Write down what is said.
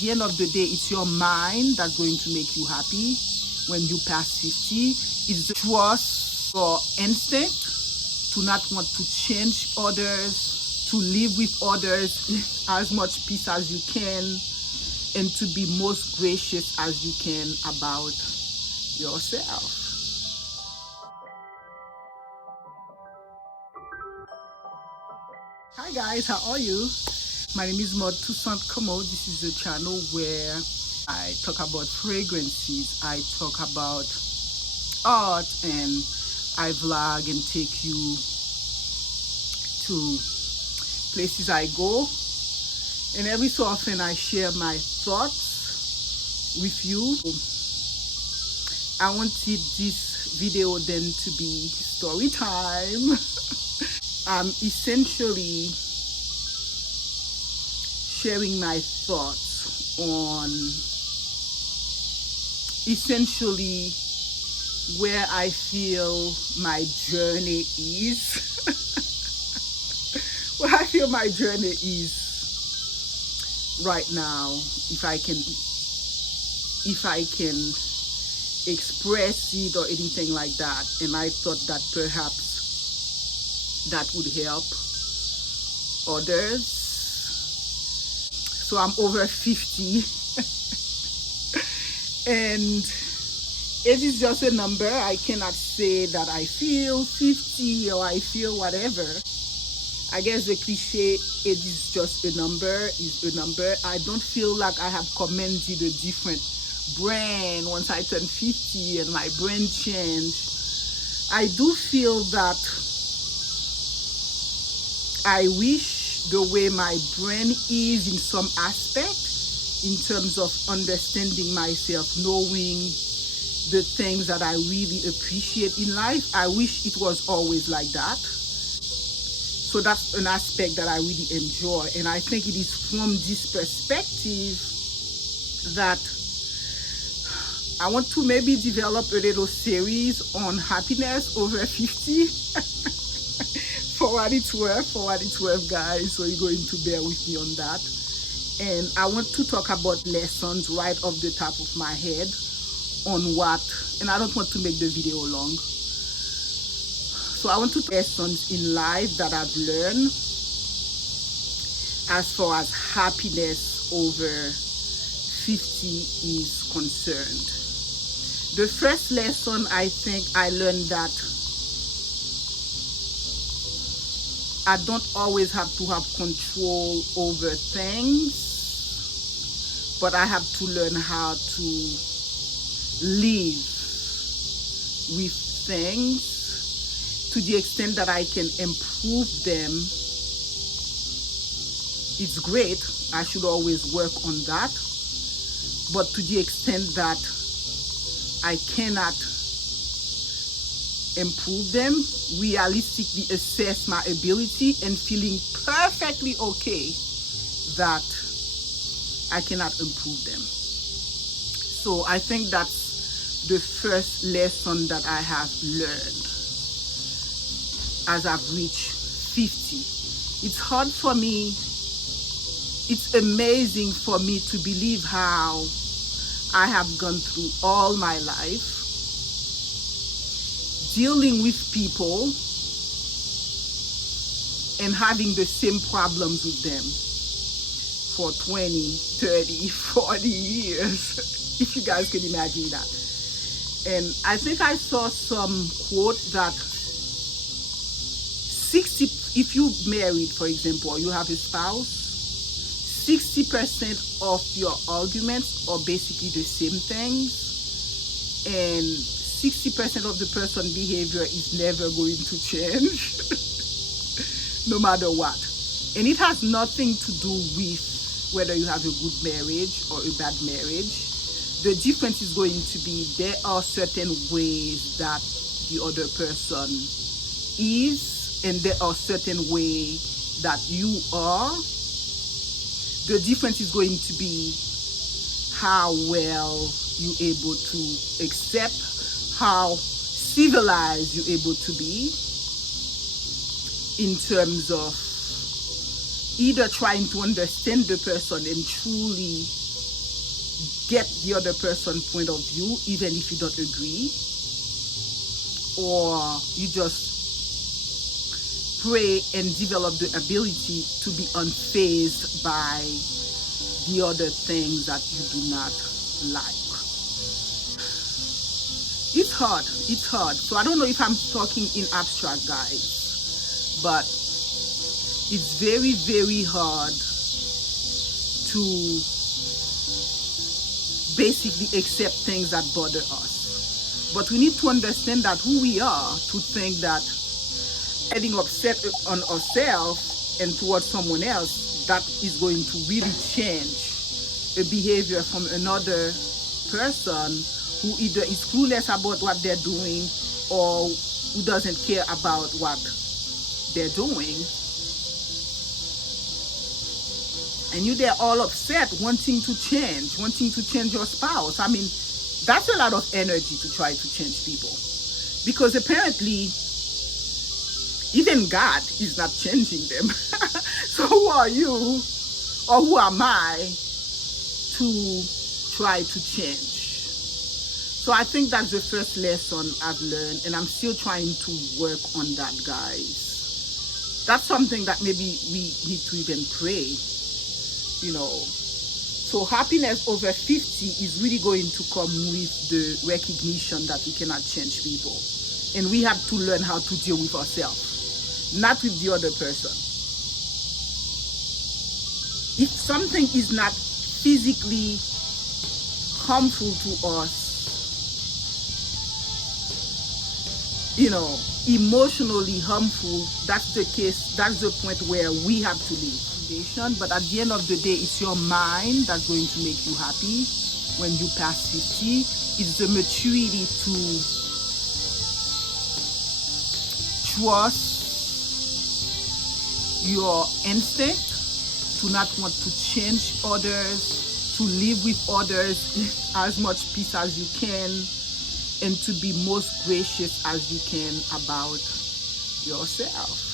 the end of the day, it's your mind that's going to make you happy when you pass 50. It's the trust or instinct to not want to change others, to live with others as much peace as you can, and to be most gracious as you can about yourself. Hi guys, how are you? My name is Maud Toussaint Como. This is a channel where I talk about fragrances, I talk about art, and I vlog and take you to places I go. And every so often I share my thoughts with you. I wanted this video then to be story time. I'm essentially sharing my thoughts on essentially where I feel my journey is. Where I feel my journey is right now, if I can express it or anything like that. And I thought that perhaps that would help others. So I'm over 50 and age is just a number. I cannot say that I feel 50 or I feel whatever. I guess the cliche, age is just a number, is a number. I don't feel like I have commented a different brain once I turn 50 and my brain changed. I do feel that I wish the way my brain is in some aspect, in terms of understanding myself, knowing the things that I really appreciate in life, I wish it was always like that. So that's an aspect that I really enjoy. And I think it is from this perspective that I want to maybe develop a little series on happiness over 50. For what it's worth, guys. So you're going to bear with me on that. And I want to talk about lessons right off the top of my head on what, and I don't want to make the video long. So I want to lessons in life that I've learned as far as happiness over 50 is concerned. The first lesson, I think I learned that I don't always have to have control over things, but I have to learn how to live with things to the extent that I can improve them. It's great. I should always work on that. But to the extent that I cannot improve them, realistically assess my ability and feeling perfectly okay that I cannot improve them. So I think that's the first lesson that I have learned as I've reached 50. It's hard for me, it's amazing for me to believe how I have gone through all my life dealing with people and having the same problems with them for 20, 30, 40 years, if you guys can imagine that. And I think I saw some quote that 60, if you married, for example, or you have a spouse, 60% of your arguments are basically the same things, and 60% of the person's behavior is never going to change, no matter what. And it has nothing to do with whether you have a good marriage or a bad marriage. The difference is going to be there are certain ways that the other person is, and there are certain ways that you are. The difference is going to be how well you're able to accept, how civilized you're able to be in terms of either trying to understand the person and truly get the other person's point of view, even if you don't agree, or you just pray and develop the ability to be unfazed by the other things that you do not like. It's hard. So I don't know if I'm talking in abstract, guys, but it's very, very hard to basically accept things that bother us. But we need to understand that who we are to think that getting upset on ourselves and towards someone else, that is going to really change a behavior from another person who either is clueless about what they're doing or who doesn't care about what they're doing. And you there all upset, wanting to change your spouse. I mean, that's a lot of energy to try to change people, because apparently even God is not changing them. So who are you, or who am I to try to change? So I think that's the first lesson I've learned, and I'm still trying to work on that, guys. That's something that maybe we need to even pray, you know. So happiness over 50 is really going to come with the recognition that we cannot change people, and we have to learn how to deal with ourselves, not with the other person. If something is not physically harmful to us, you know, emotionally harmful, that's the case, that's the point where we have to leave. But at the end of the day, it's your mind that's going to make you happy when you pass 50. It's the maturity to trust your instinct, to not want to change others, to live with others as much peace as you can, and to be most gracious as you can about yourself.